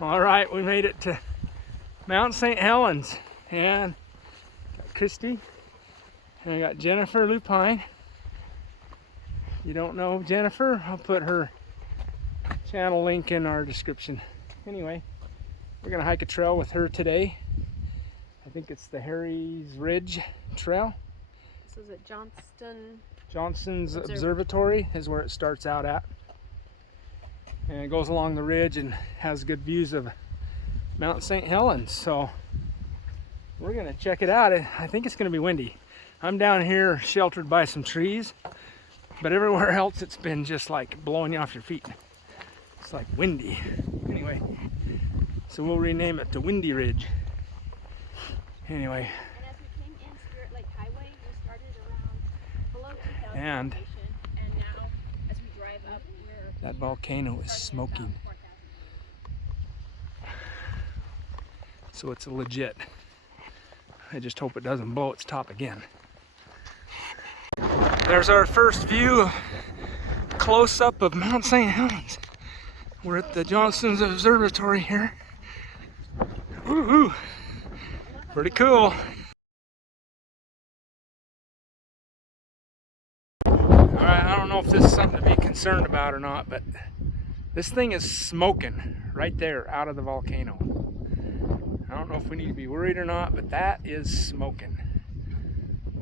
All right, we made it to Mount Saint Helens, and got Kristy, and I got Jennifer Lupine. You don't know Jennifer? I'll put her channel link in our description. Anyway, we're gonna hike a trail with her today. I think it's the Harry's Ridge Trail. This is at Johnson's Observatory is where it starts out at. And it goes along the ridge and has good views of Mount Saint Helens. So we're gonna check it out. I think it's gonna be windy. I'm down here sheltered by some trees, but everywhere else it's been just like blowing you off your feet. It's like windy. Anyway, so we'll rename it the Windy Ridge. Anyway. And as we came in Spirit Lake Highway, we started around below 2,000 And now as we drive up, that volcano is smoking. So it's legit. I just hope it doesn't blow its top again. There's our first view, close-up of Mount Saint Helens. We're at the Johnson's Observatory here. Woohoo! Pretty cool. Alright, I don't know if this is something to be concerned about or not, but this thing is smoking right there out of the volcano. I don't know if we need to be worried or not, but that is smoking.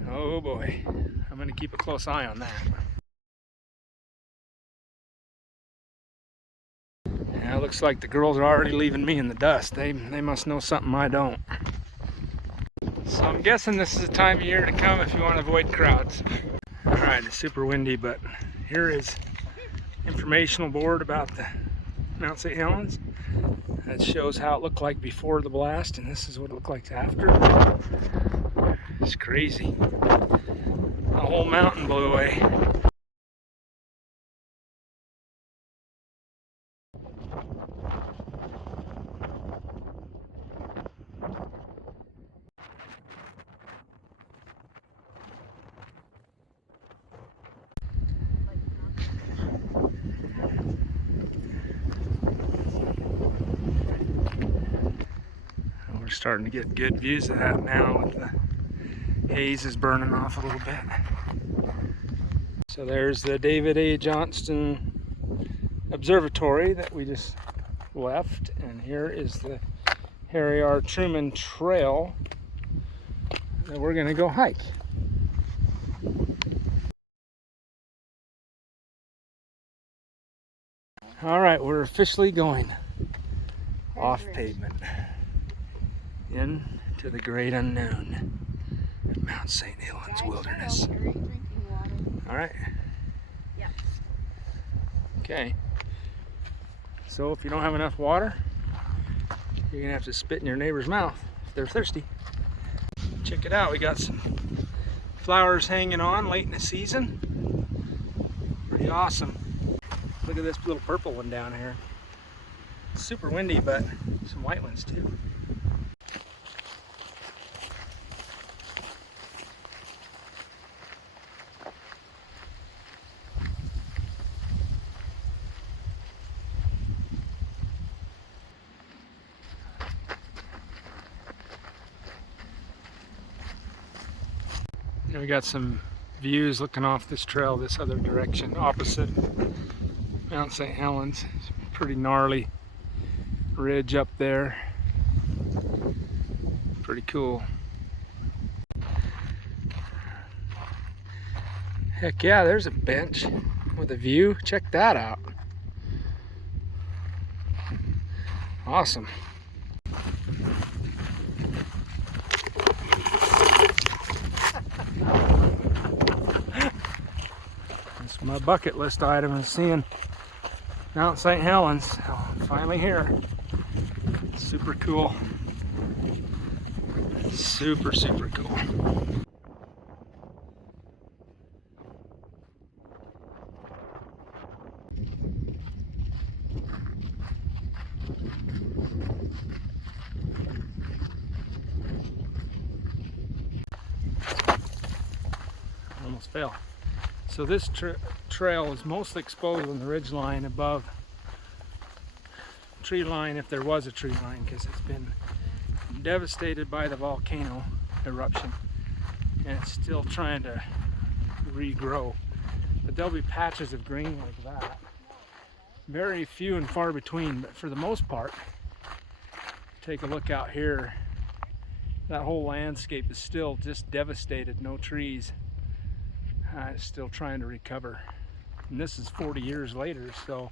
Oh boy, I'm going to keep a close eye on that. Yeah, it looks like the girls are already leaving me in the dust. They must know something I don't. So I'm guessing this is the time of year to come if you want to avoid crowds. Alright, it's super windy, but here is informational board about the Mount Saint Helens. That shows how it looked like before the blast, and this is what it looked like after. It's crazy. The whole mountain blew away. We're starting to get good views of that now with the haze is burning off a little bit. So there's the David A. Johnston Observatory that we just left, and here is the Harry R. Truman Trail that we're gonna go hike. All right, we're officially going off pavement into the great unknown, Mount Saint Helens Wilderness. All right. Yeah. Okay. So if you don't have enough water, you're gonna have to spit in your neighbor's mouth if they're thirsty. Check it out. We got some flowers hanging on late in the season. Pretty awesome. Look at this little purple one down here. It's super windy, but some white ones too. We got some views looking off this trail this other direction, opposite Mount Saint Helens. It's a pretty gnarly ridge up there. Pretty cool. Heck yeah, there's a bench with a view. Check that out. Awesome. That's my bucket list item, is seeing Mount Saint Helens. Finally here. Super cool. Super, super cool. Almost fell. So this trail is mostly exposed on the ridge line above tree line if there was a tree line, because it's been devastated by the volcano eruption and it's still trying to regrow. But there'll be patches of green like that. Very few and far between, but for the most part, take a look out here. That whole landscape is still just devastated, no trees. It's still trying to recover. And this is 40 years later, so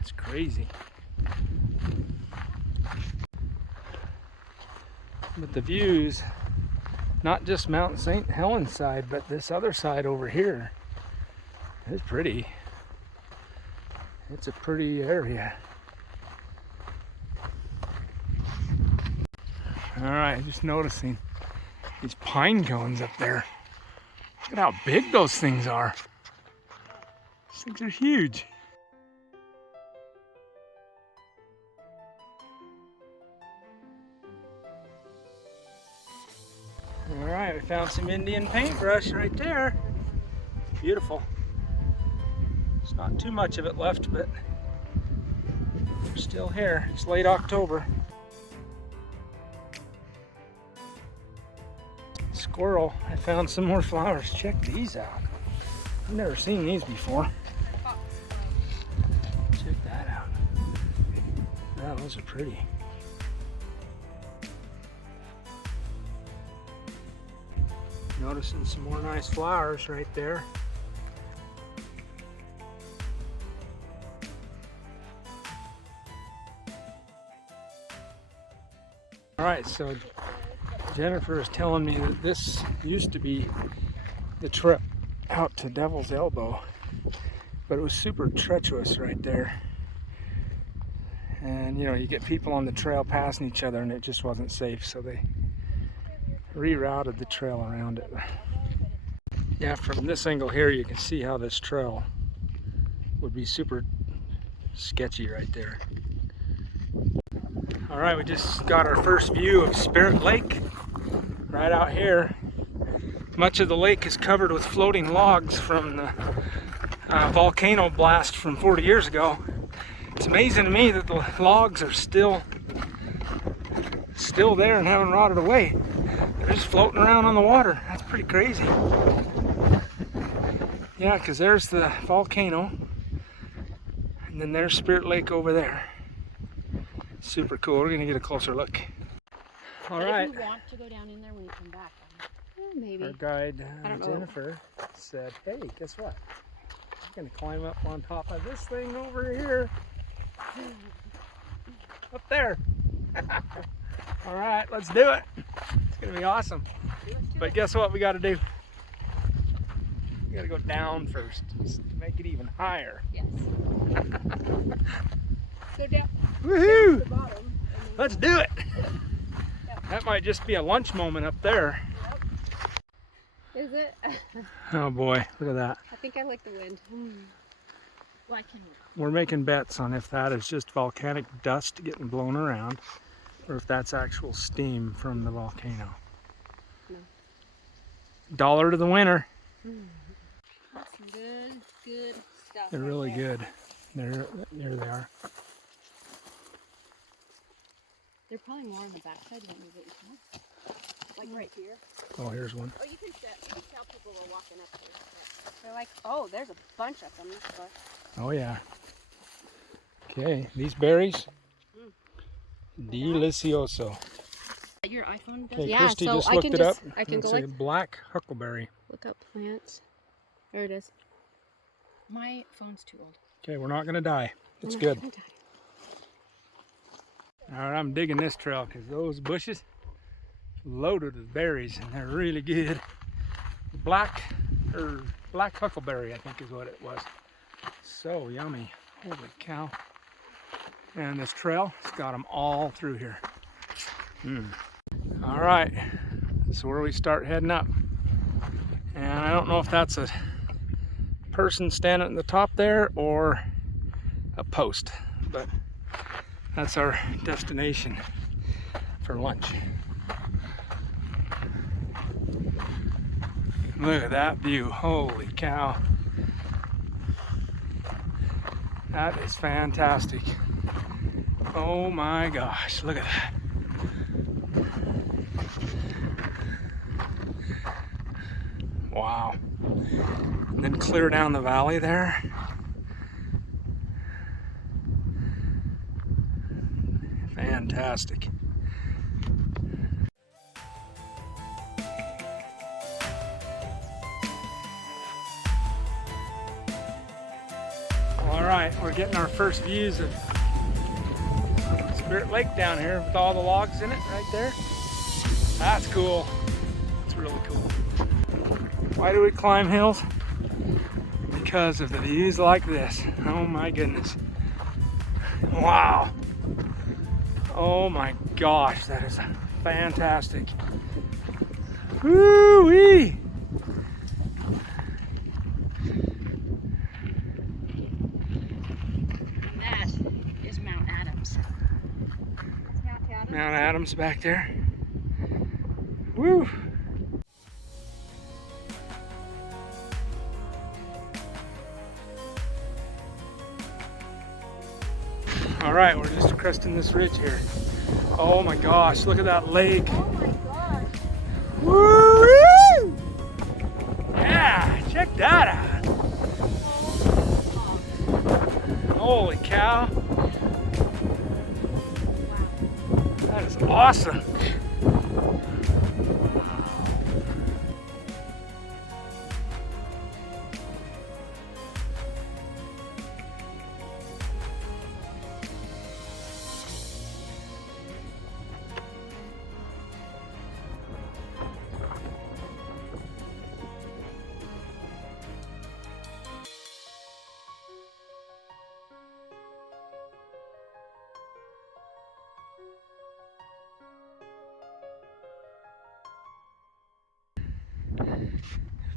it's crazy. But the views, not just Mount Saint Helens side, but this other side over here, is pretty. It's a pretty area. Alright, just noticing these pine cones up there. Look at how big those things are. These things are huge. Alright, we found some Indian paintbrush right there. Beautiful. There's not too much of it left, but they're still here. It's late October. Squirrel, I found some more flowers. Check these out. I've never seen these before. Check that out. Wow, those are pretty. Noticing some more nice flowers right there. Alright, so Jennifer is telling me that this used to be the trip out to Devil's Elbow, but it was super treacherous right there. And you know, you get people on the trail passing each other and it just wasn't safe, so they rerouted the trail around it. Yeah, from this angle here you can see how this trail would be super sketchy right there. Alright, we just got our first view of Spirit Lake right out here. Much of the lake is covered with floating logs from the volcano blast from 40 years ago. It's amazing to me that the logs are still there and haven't rotted away. They're just floating around on the water. That's pretty crazy. Yeah, because there's the volcano and then there's Spirit Lake over there. Super cool. We're gonna get a closer look. All right. If you want to go down in there when you come back, maybe. Our guide I don't know. Jennifer said, "Hey, guess what? I'm gonna climb up on top of this thing over here, up there." All right, let's do it. It's gonna be awesome. But guess what? We got to do? We got to go down first, just to make it even higher. Yes. Go down. Woohoo! To the bottom, Let's do it. That might just be a lunch moment up there. Yep. Is it? Oh boy, look at that. I think I like the wind. Well, I can. We're making bets on if that is just volcanic dust getting blown around or if that's actual steam from the volcano. No. $1 to the winner. That's some good stuff. They're right really there. good. There they are. They're probably more on the backside when we get you. Like right here. Oh, here's one. Oh, you can tell people are walking up here. They're like, oh, there's a bunch of them. Oh yeah. Okay, these berries, delicioso. Your iPhone does? Okay, Yeah, Kristy so just I looked can it just, up. I can It's go a like, black huckleberry. look up plants. There it is. My phone's too old. Okay, we're not gonna die. It's I'm not good. gonna die. All right, I'm digging this trail because those bushes loaded with berries and they're really good. Black huckleberry, I think is what it was. So yummy. Holy cow. And this trail, it's got them all through here. All right, so where we start heading up. And I don't know if that's a person standing at the top there or a post, but that's our destination for lunch. Look at that view, holy cow. That is fantastic. Oh my gosh, look at that. Wow. And then clear down the valley there. Fantastic. All right, we're getting our first views of Spirit Lake down here with all the logs in it right there. That's cool. It's really cool. Why do we climb hills? Because of the views like this. Oh my goodness. Wow. Oh my gosh, that is fantastic. Woo-wee! That is Mount Adams. Mount Adams back there. Woo! All right, we're just cresting this ridge here. Oh my gosh, look at that lake. Oh my gosh. Woo! Yeah, check that out. Holy cow. That is awesome.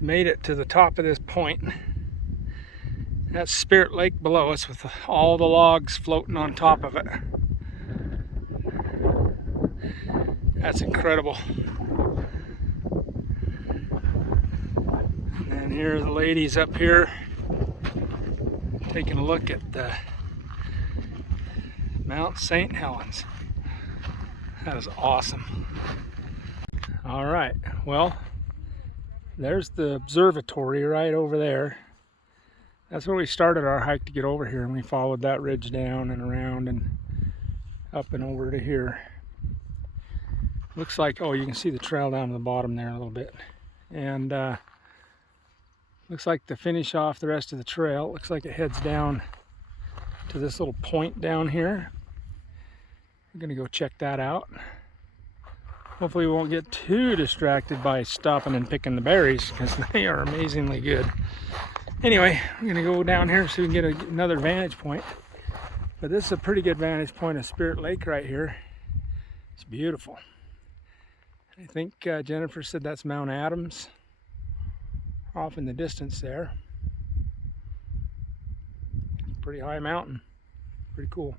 Made it to the top of this point. That's Spirit Lake below us with all the logs floating on top of it. That's incredible. And here are the ladies up here taking a look at the Mount Saint Helens. That is awesome. All right, well, there's the observatory right over there. That's where we started our hike to get over here, and we followed that ridge down and around and up and over to here. Looks like, oh, you can see the trail down to the bottom there a little bit. And looks like to finish off the rest of the trail, looks like it heads down to this little point down here. We're gonna go check that out. Hopefully we won't get too distracted by stopping and picking the berries, because they are amazingly good. Anyway, we're gonna go down here so we can get another vantage point. But this is a pretty good vantage point of Spirit Lake right here. It's beautiful. I think Jennifer said that's Mount Adams off in the distance there. Pretty high mountain. Pretty cool.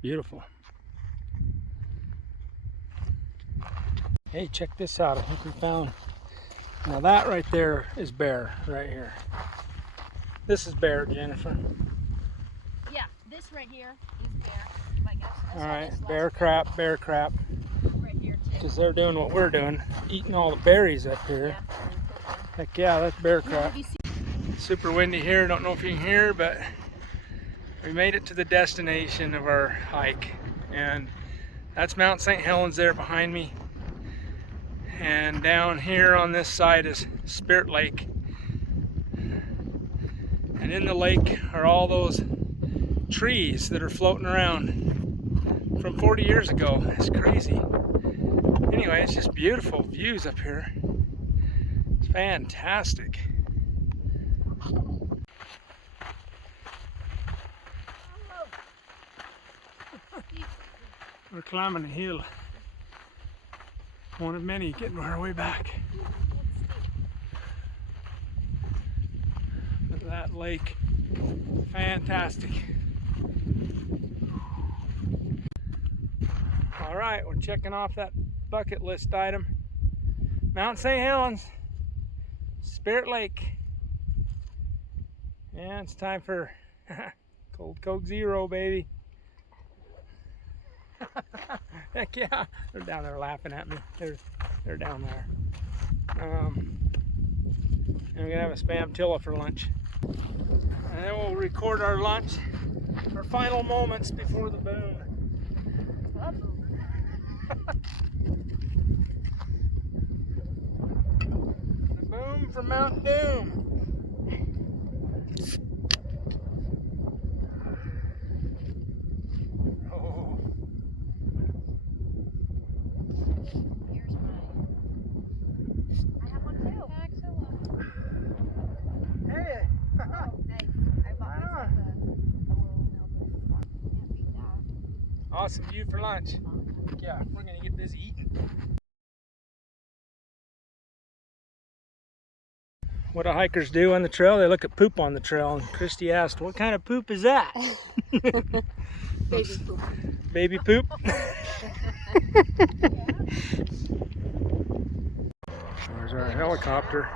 Beautiful. Hey, check this out. I think we found, now that right there is bear right here. This is bear, Jennifer. Yeah, this right here is bear. Like I All right, saw this bear last crap, bear crap. right here too. Because they're doing what we're doing, eating all the berries up here. Yeah. Heck yeah, that's bear crap. Have you seen- Super windy here. Don't know if you can hear, but we made it to the destination of our hike. And that's Mount Saint Helens there behind me. And down here on this side is Spirit Lake. And in the lake are all those trees that are floating around from 40 years ago. It's crazy. Anyway, it's just beautiful views up here. It's fantastic. We're climbing a hill. One of many getting our way back. Look at that lake. Fantastic. All right, we're checking off that bucket list item. Mount Saint Helens, Spirit Lake. And it's time for Cold Coke Zero, baby. Heck yeah, they're down there laughing at me. They're down there. And we're gonna have a spam-tilla for lunch. And then we'll record our lunch, our final moments before the boom. The boom from Mount Doom. Oh. Here's mine. I have one too. Hey. Oh, nice. I bought myself a little notebook. Can't beat that. Awesome view for lunch. Yeah, we're gonna get busy eating. What do hikers do on the trail? They look at poop on the trail, and Kristy asked, "What kind of poop is that?" Baby poop. Baby poop. There's our helicopter.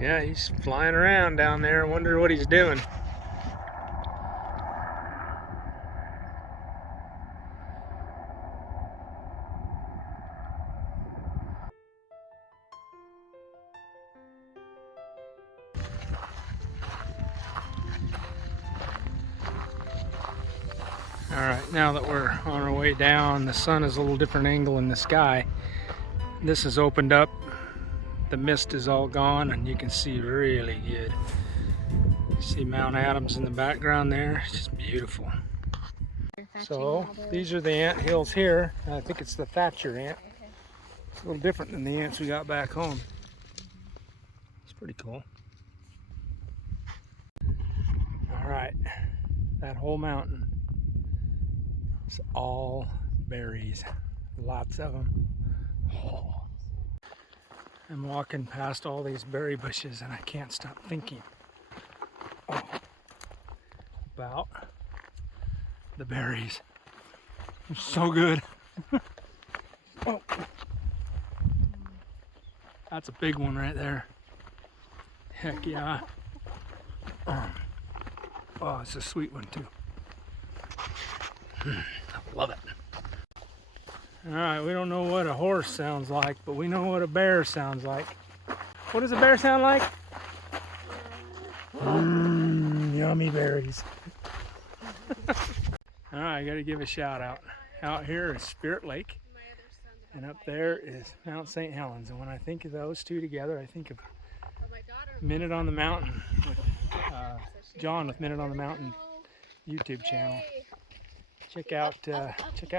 Yeah, he's flying around down there. I wonder what he's doing. All right, now that we're on our way down, the sun is a little different angle in the sky. This has opened up. The mist is all gone and you can see really good. You see Mount Adams in the background there. It's just beautiful. So these are the ant hills here. I think it's the Thatcher ant. It's a little different than the ants we got back home. It's pretty cool. All right, that whole mountain. It's all berries, lots of them. Oh. I'm walking past all these berry bushes and I can't stop thinking about the berries. They're so good. Oh. That's a big one right there. Heck yeah. Oh, it's a sweet one too. I love it. Alright, we don't know what a horse sounds like, but we know what a bear sounds like. What does a bear sound like? Yummy berries. Alright, I gotta give a shout out. Out here is Spirit Lake, and up there is Mount Saint Helens. And when I think of those two together, I think of Minute on the Mountain with John with Minute on the Mountain YouTube channel. Check out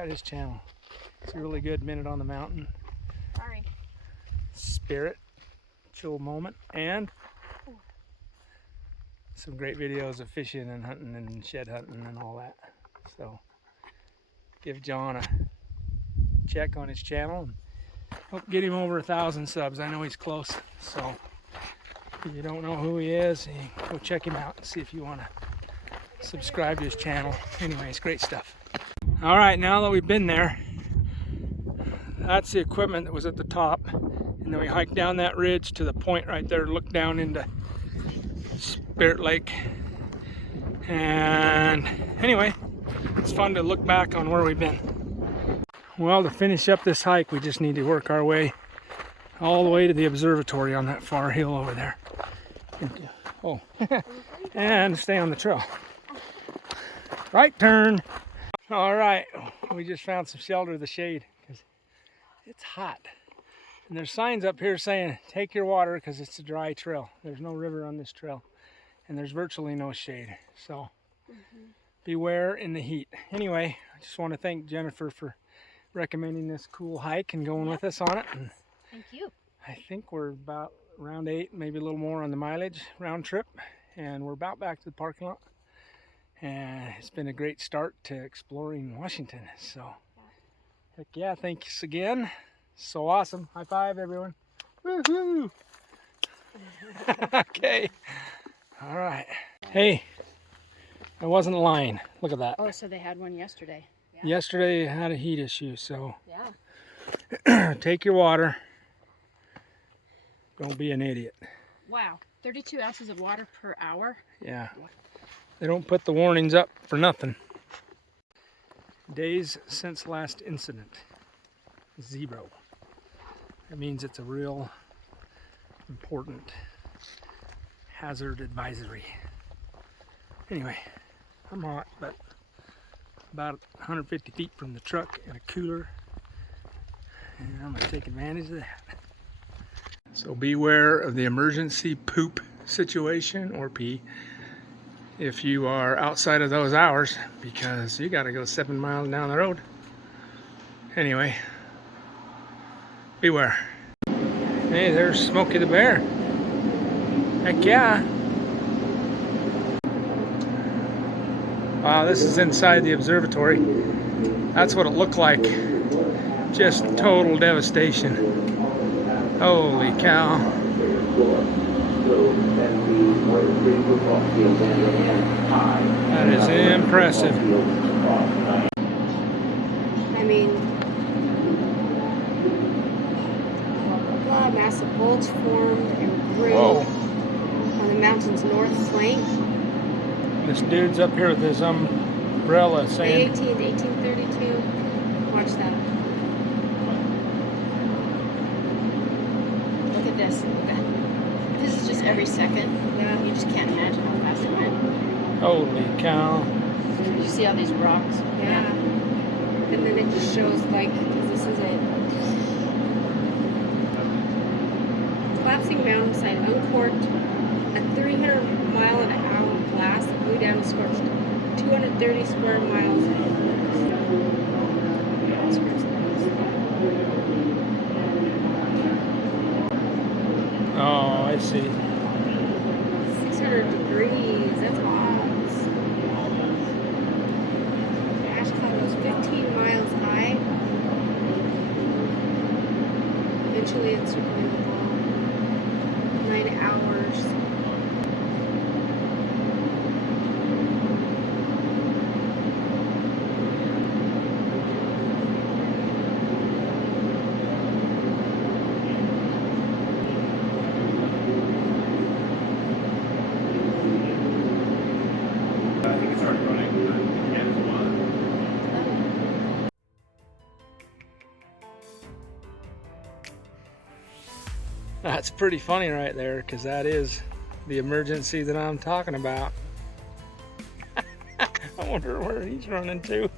his channel. It's a really good Minute on the Mountain. Sorry. Spirit, chill moment, and some great videos of fishing and hunting and shed hunting and all that. So give John a check on his channel and hope get him over 1,000 subs. I know he's close. So if you don't know who he is, go check him out and see if you want to subscribe to his channel. Anyways, great stuff. All right, now that we've been there, that's the equipment that was at the top, and then we hiked down that ridge to the point right there, look down into Spirit Lake. And anyway, it's fun to look back on where we've been. Well, to finish up this hike, we just need to work our way all the way to the observatory on that far hill over there. Oh, and stay on the trail. Right turn. All right, we just found some shelter of the shade because it's hot. And there's signs up here saying, take your water because it's a dry trail. There's no river on this trail. And there's virtually no shade. So beware in the heat. Anyway, I just want to thank Jennifer for recommending this cool hike and going with us on it. And Thank you. I think we're about around 8, maybe a little more on the mileage round trip. And we're about back to the parking lot. And it's been a great start to exploring Washington. So, heck yeah, thanks again. So awesome. High five, everyone. Woohoo! Okay. All right. Hey, I wasn't lying. Look at that. Oh, so they had one yesterday. Yeah. Yesterday I had a heat issue, so Yeah. take your water. Don't be an idiot. Wow. 32 ounces of water per hour. Yeah. They don't put the warnings up for nothing. Days since last incident. 0. That means it's a real important hazard advisory. Anyway, I'm hot, but about 150 feet from the truck in a cooler, and I'm gonna take advantage of that. So beware of the emergency poop situation, or pee, if you are outside of those hours, because you gotta go 7 miles down the road. Anyway, beware. Hey, there's Smokey the Bear. Heck yeah. Wow, this is inside the observatory. That's what it looked like. Just total devastation. Holy cow. That is impressive. I mean, a massive bulge formed and grew on the mountain's north flank. This dude's up here with his umbrella saying... May 18th, 1832. Watch that. Look at this. This is just every second. Yeah. You just can't imagine how fast it went. Holy cow. You see all these rocks? Yeah. And then it just shows, like, this is it. Collapsing mountainside uncorked. A 300-mile-an-hour blast that blew down and scorched 230 square miles. Oh, I see. 600 degrees. That's hot. The ash cloud was 15 miles high. Eventually encircling the wall. 9 hours. That's pretty funny right there, because that is the emergency that I'm talking about. I wonder where he's running to.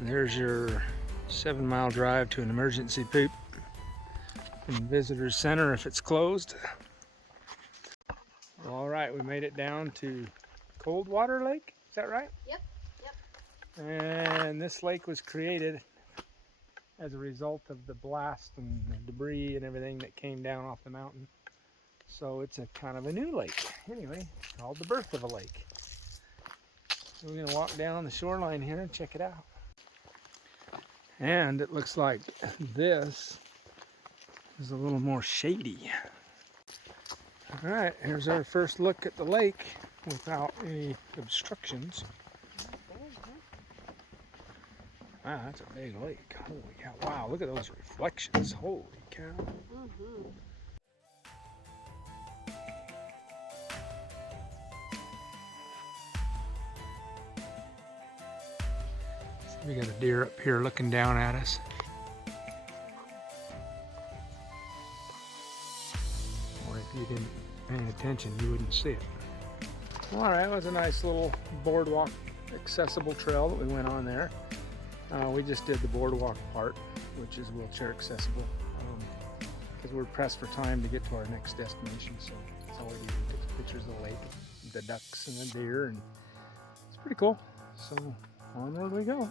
There's your 7-mile drive to an emergency poop in the visitor's center if it's closed. All right, we made it down to Coldwater Lake. Is that right? Yep. And this lake was created as a result of the blast and the debris and everything that came down off the mountain. So it's a kind of a new lake. Anyway, called the birth of a lake. So we're gonna walk down the shoreline here and check it out. And it looks like this is a little more shady. All right, here's our first look at the lake without any obstructions. Wow, that's a big lake. Holy cow. Wow, look at those reflections. Holy cow. We got a deer up here looking down at us. Or if you didn't pay attention, you wouldn't see it. All right, it was a nice little boardwalk accessible trail that we went on there. We just did the boardwalk part, which is wheelchair accessible, because we're pressed for time to get to our next destination. So that's all we do. We take pictures of the lake, the ducks and the deer, and it's pretty cool. So onward we go.